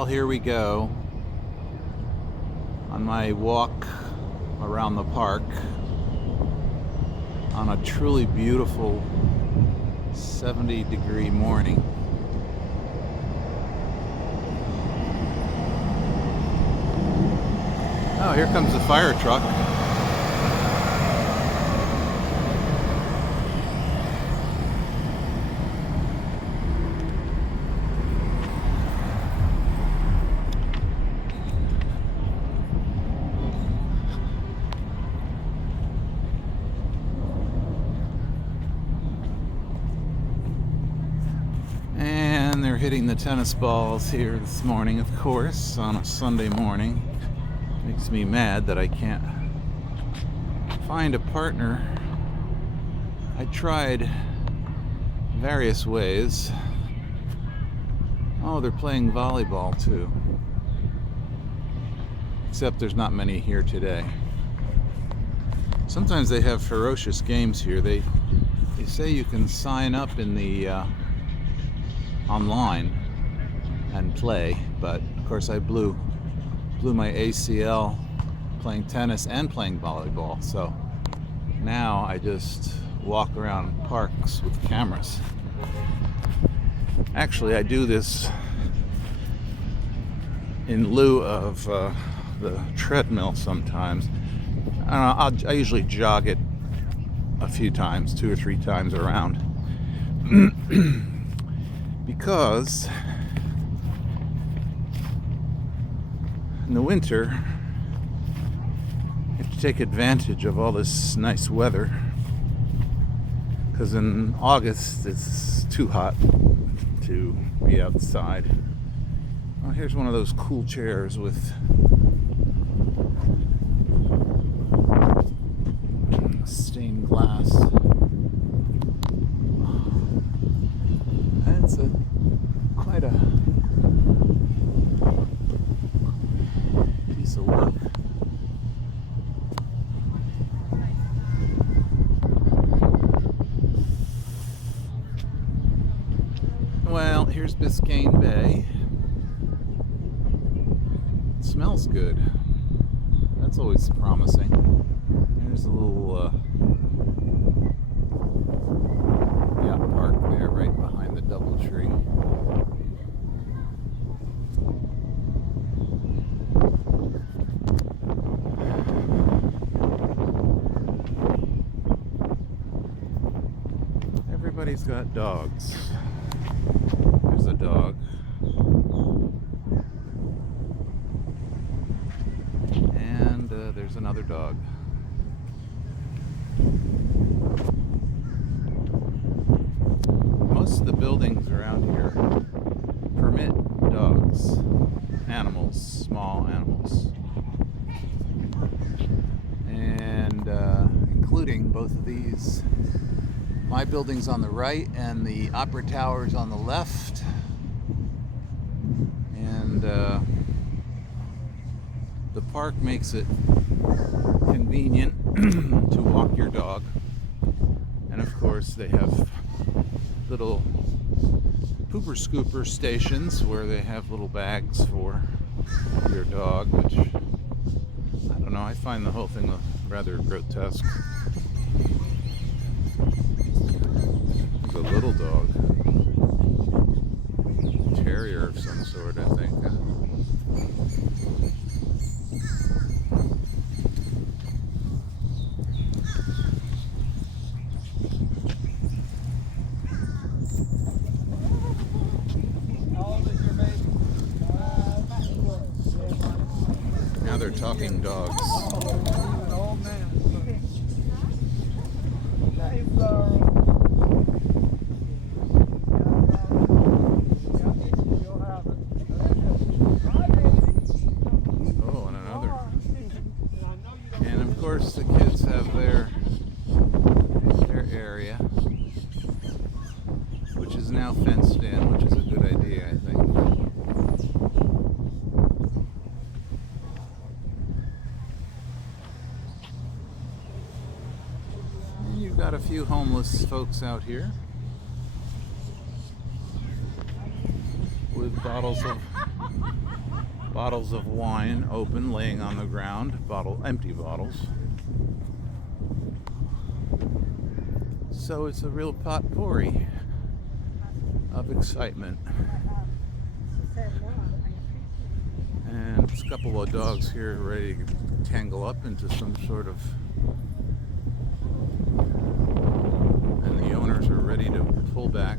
Well, here we go on my walk around the park on a truly beautiful 70-degree morning. Oh, here comes the fire truck. And they're hitting the tennis balls here this morning, of course, on a Sunday morning. Makes me mad that I can't find a partner. I tried various ways. Oh, they're playing volleyball too. Except there's not many here today. Sometimes they have ferocious games here. They say you can sign up in the online and play, but of course I blew my ACL playing tennis and playing volleyball, so now I just walk around parks with cameras. Actually, I do this in lieu of the treadmill sometimes. I don't know, I usually jog it a few times, 2 or 3 times around. Because in the winter, you have to take advantage of all this nice weather. Because in August, it's too hot to be outside. Oh, here's one of those cool chairs with stained glass. It's quite a piece of work. Well, here's Biscayne Bay. It smells good. That's always promising. There's a little yacht park there right behind the DoubleTree. Everybody's got dogs. There's a dog. And there's another dog. Most of the buildings around here permit dogs, animals, small animals, and including both of these. My building's on the right and the Opera Tower's on the left. And the park makes it convenient to walk your dog. And of course they have little pooper scooper stations where they have little bags for your dog, which, I don't know, I find the whole thing rather grotesque. It's a little dog. Terrier of some sort, I think. Now they're talking dogs. Oh, and another. And of course the kids have their area, which is now fenced in, which is a good idea, I think. You've got a few homeless folks out here with bottles of Bottles of wine open, laying on the ground. Empty bottles. So it's a real potpourri of excitement. And there's a couple of dogs here ready to tangle up into some sort of... And the owners are ready to pull back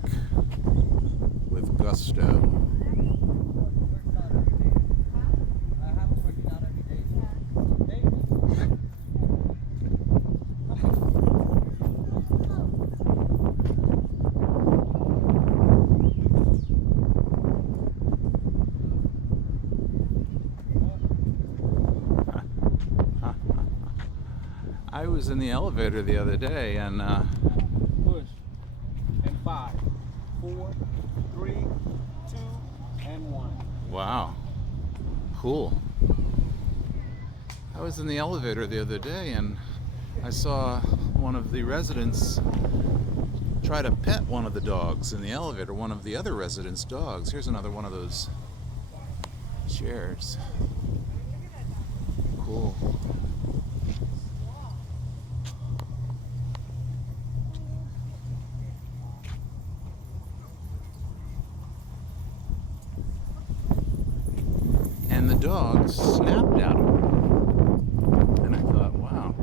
with gusto. I was in the elevator the other day and push and 5, 4, 3, 2, and 1. Wow, cool. I was in the elevator the other day and I saw one of the residents try to pet one of the dogs in the elevator, one of the other residents' dogs. Here's another one of those chairs. Cool. And the dog snapped at him. And I thought, wow,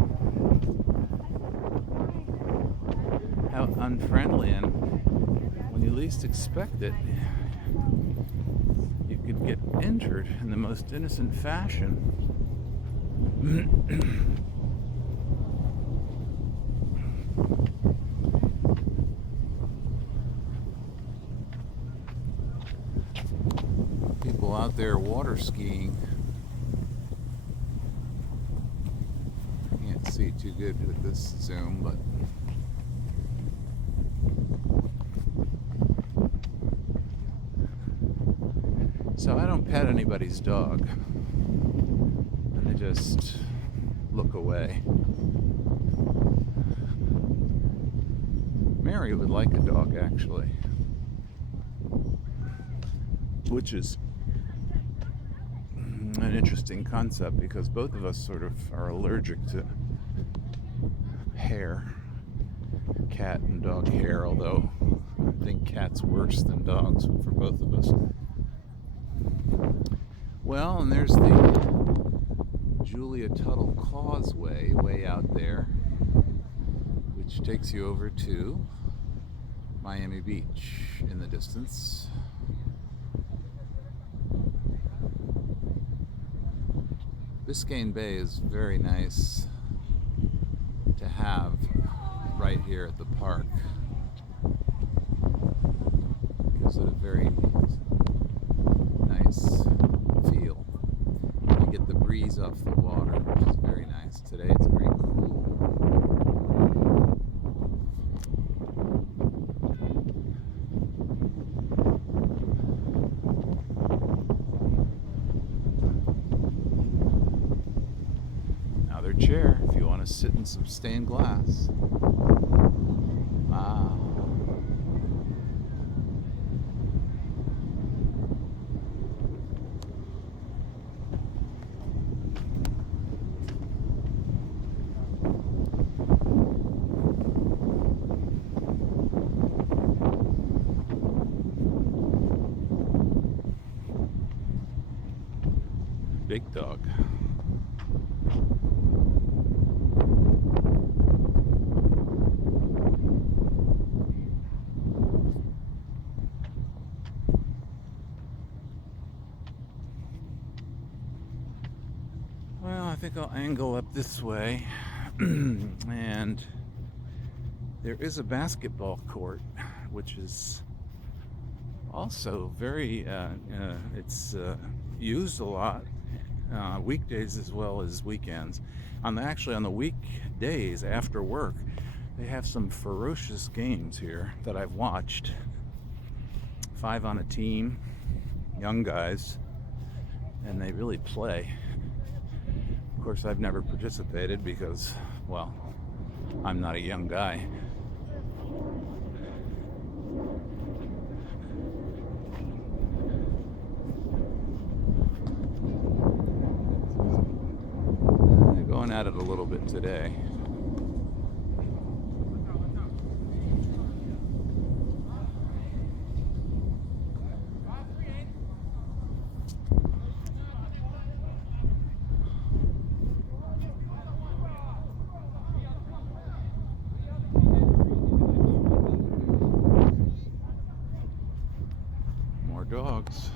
how unfriendly. And when you least expect it, you could get injured in the most innocent fashion. People out there water skiing. Can't see too good with this zoom, but so I don't pet anybody's dog. I just look away. Mary would like a dog, actually, which is an interesting concept because both of us sort of are allergic to hair, cat and dog hair, although I think cat's worse than dogs for both of us. Well, and there's the Julia Tuttle Causeway way out there, which takes you over to Miami Beach in the distance. Biscayne Bay is very nice to have right here at the park. Gives it a very nice feel. You get the breeze off the water, which is very nice. Today it's very cool. Another chair if you want to sit in some stained glass. Wow. Big dog. Well, I think I'll angle up this way. And there is a basketball court, which is also very, it's used a lot, weekdays as well as weekends. Actually, on the weekdays after work, they have some ferocious games here that I've watched. 5 on a team, young guys, and they really play. Of course, I've never participated because, well, I'm not a young guy. going at it a little bit today. More dogs.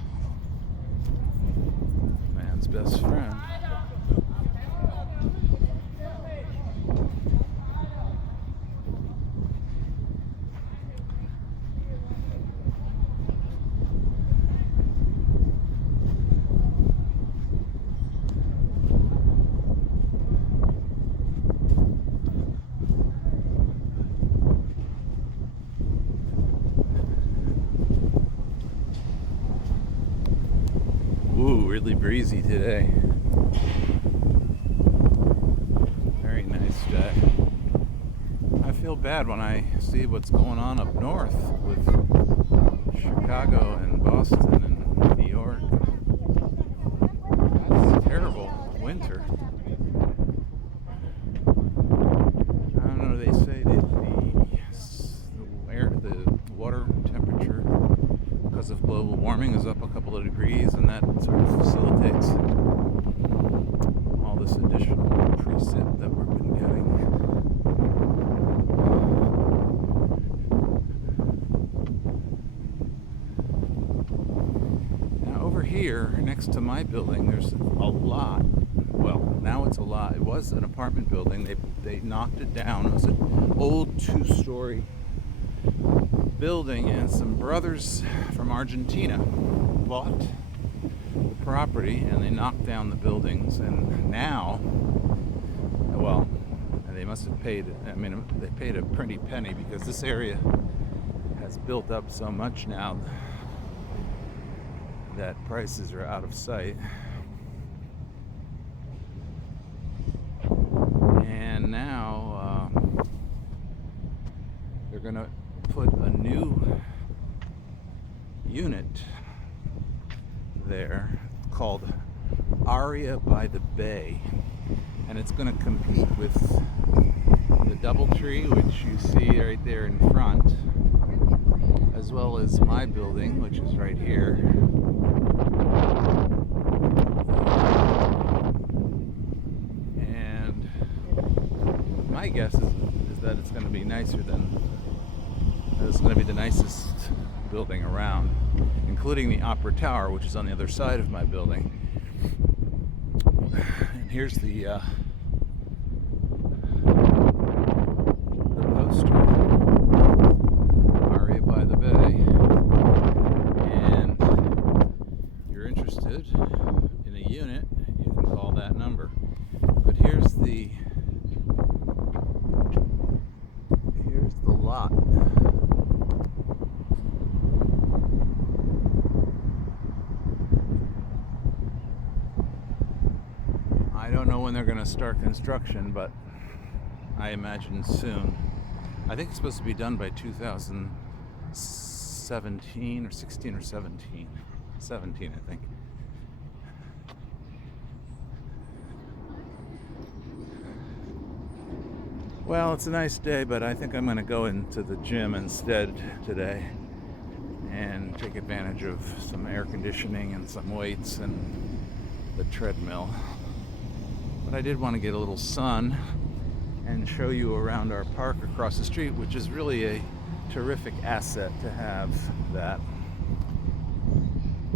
Man's best friend. Ooh, really breezy today. Very nice day. I feel bad when I see what's going on up north with Chicago and Boston and New York. That's terrible winter. I don't know, they say that the water temperature because of global warming is up a couple of degrees, and that sort of facilitates all this additional precip that we've been getting. Now over here next to my building there's a lot. Well, now it's a lot. It was an apartment building. They knocked it down. It was an old 2-story building, and some brothers from Argentina bought the property and they knocked down the buildings, and now, well, they must have paid, they paid a pretty penny, because this area has built up so much now that prices are out of sight. And now they're gonna put a new unit there called Aria by the Bay, and it's going to compete with the DoubleTree, which you see right there in front, as well as my building, which is right here. And my guess is that it's going to be nicer than it's going to be the nicest building around, including the Opera Tower, which is on the other side of my building. And here's the poster, Aria by the Bay. And if you're interested in a unit, you can call that number. But here's the lot. I don't know when they're going to start construction, but I imagine soon. I think it's supposed to be done by 2017 or 16 or 17. 17, I think. Well, it's a nice day, but I think I'm going to go into the gym instead today and take advantage of some air conditioning and some weights and the treadmill. But I did want to get a little sun and show you around our park across the street, which is really a terrific asset to have that.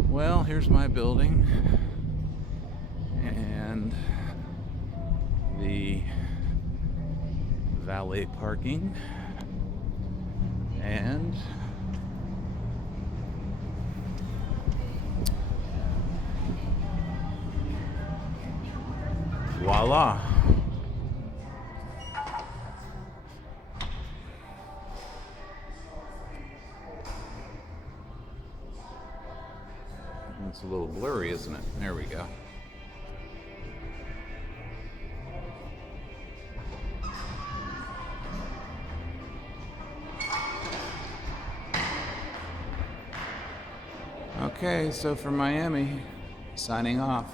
Well, here's my building and the valet parking, and voila. It's a little blurry, isn't it? There we go. Okay, so from Miami, signing off.